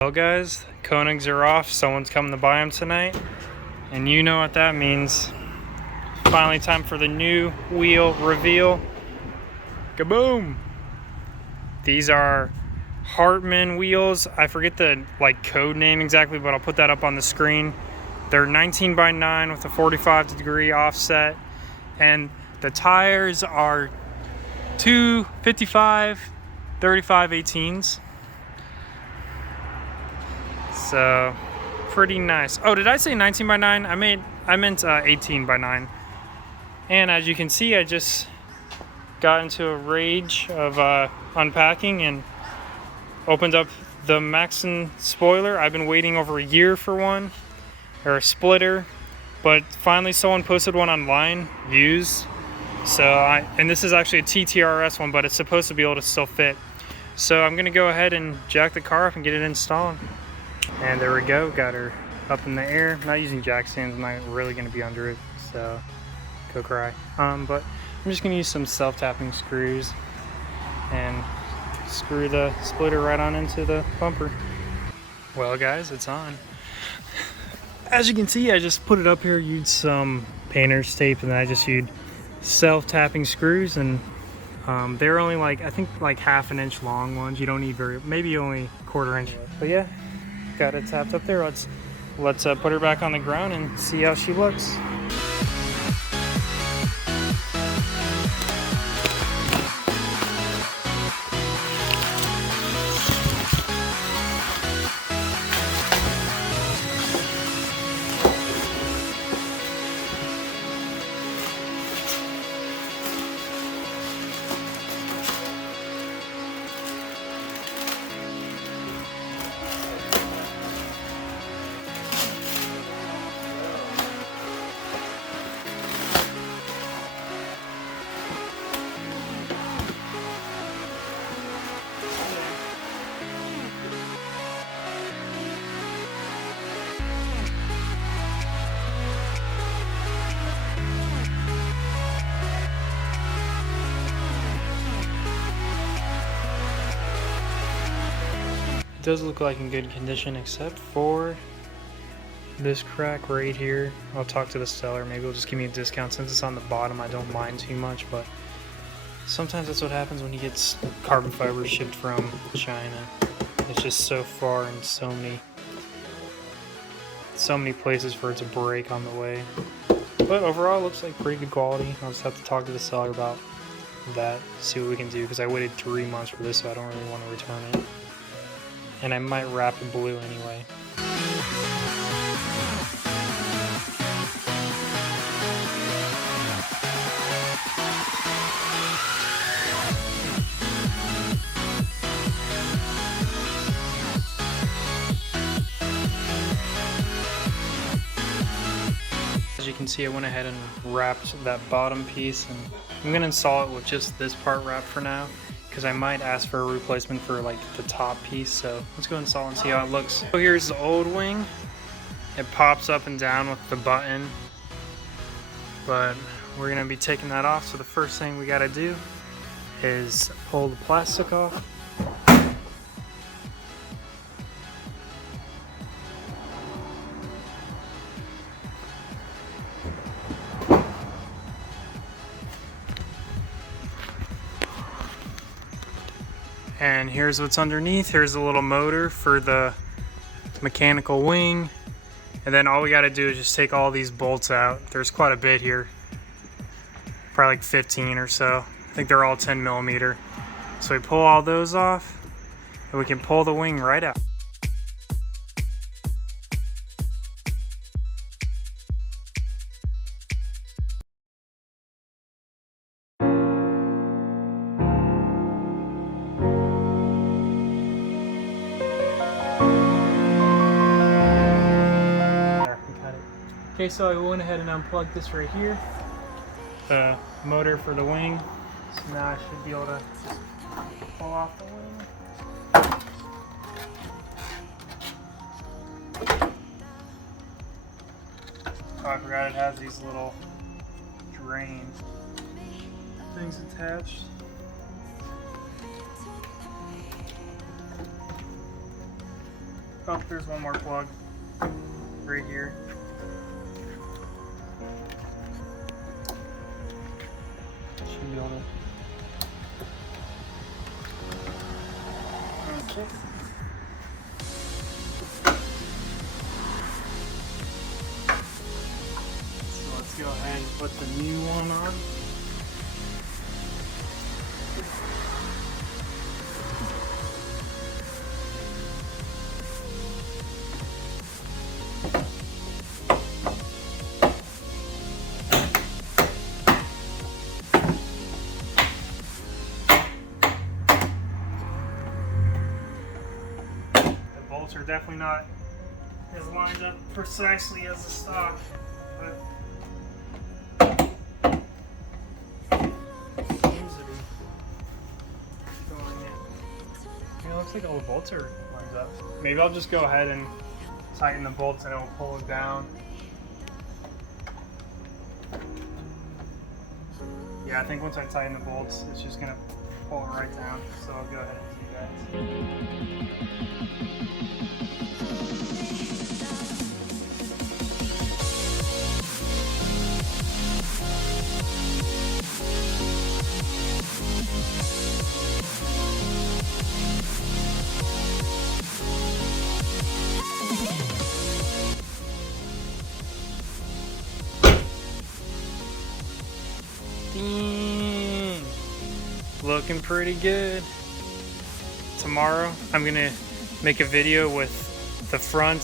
Well guys, Koenigs are off, someone's coming to buy them tonight, and you know what that means. Finally time for the new wheel reveal. Kaboom! These are Hartman wheels. I forget the code name exactly, but I'll put that up on the screen. They're 19x9 with a 45-degree offset, and the tires are 255 35/18s. So pretty nice. Oh, did I say 19x9? I meant 18x9. And as you can see, I just got into a rage of unpacking and opened up the Maxon spoiler. I've been waiting over a year for one, or a splitter, but finally someone posted one online, used. And this is actually a TTRS one, but it's supposed to be able to still fit. So I'm gonna go ahead and jack the car up and get it installed. And there we go, got her up in the air. Not using jack stands, I'm not really gonna be under it, so go cry. But I'm just gonna use some self-tapping screws and screw the splitter right on into the bumper. Well guys, it's on. As you can see, I just put it up here, used some painter's tape, and then I just used self-tapping screws, and they're only I think half an inch long ones. You don't need maybe only quarter inch. But yeah, got it tapped up there. Let's put her back on the ground and see how she looks. It does look like in good condition, except for this crack right here. I'll talk to the seller, maybe he'll just give me a discount. Since it's on the bottom, I don't mind too much, but sometimes that's what happens when he gets carbon fiber shipped from China. It's just so far and so many places for it to break on the way. But overall, it looks like pretty good quality. I'll just have to talk to the seller about that, see what we can do, because I waited 3 months for this, so I don't really want to return it. And I might wrap in blue anyway. As you can see, I went ahead and wrapped that bottom piece, and I'm going to install it with just this part wrapped for now, because I might ask for a replacement for the top piece. So let's go install and see how it looks. So here's the old wing. It pops up and down with the button, but we're gonna be taking that off. So the first thing we gotta do is pull the plastic off. And here's what's underneath. Here's a little motor for the mechanical wing. And then all we got to do is just take all these bolts out. There's quite a bit here. Probably 15 or so. I think they're all 10mm. So we pull all those off, and we can pull the wing right out. Okay, so I went ahead and unplugged this right here, the motor for the wing. So now I should be able to just pull off the wing. Oh, I forgot it has these little drain things attached. Oh, there's one more plug right here. Should be able to. Okay. So let's go ahead and put the new one on. Bolts are definitely not as lined up precisely as the stock, but seems to be going in. It looks like all the bolts are lined up. Maybe I'll just go ahead and tighten the bolts and it'll pull it down. Yeah, I think once I tighten the bolts, it's just gonna pull it right down. So I'll go ahead and do that. Looking pretty good. Tomorrow I'm gonna make a video with the front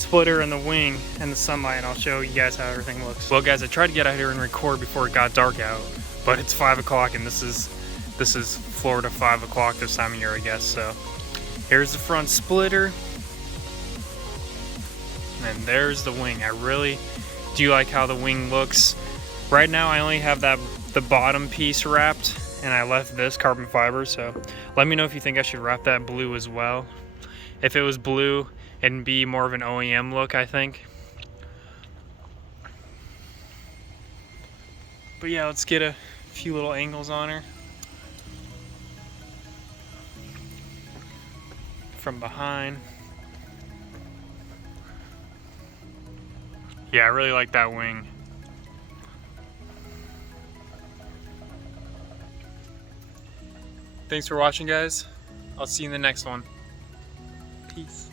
splitter and the wing and the sunlight, and I'll show you guys how everything looks. Well guys, I tried to get out here and record before it got dark out, but it's 5 o'clock and this is Florida 5 o'clock this time of year, I guess. So here's the front splitter and there's the wing. I really do like how the wing looks. Right now I only have the bottom piece wrapped, and I left this carbon fiber, so let me know if you think I should wrap that blue as well. If it was blue, it'd be more of an OEM look, I think. But yeah, let's get a few little angles on her. From behind. Yeah, I really like that wing. Thanks for watching, guys. I'll see you in the next one. Peace.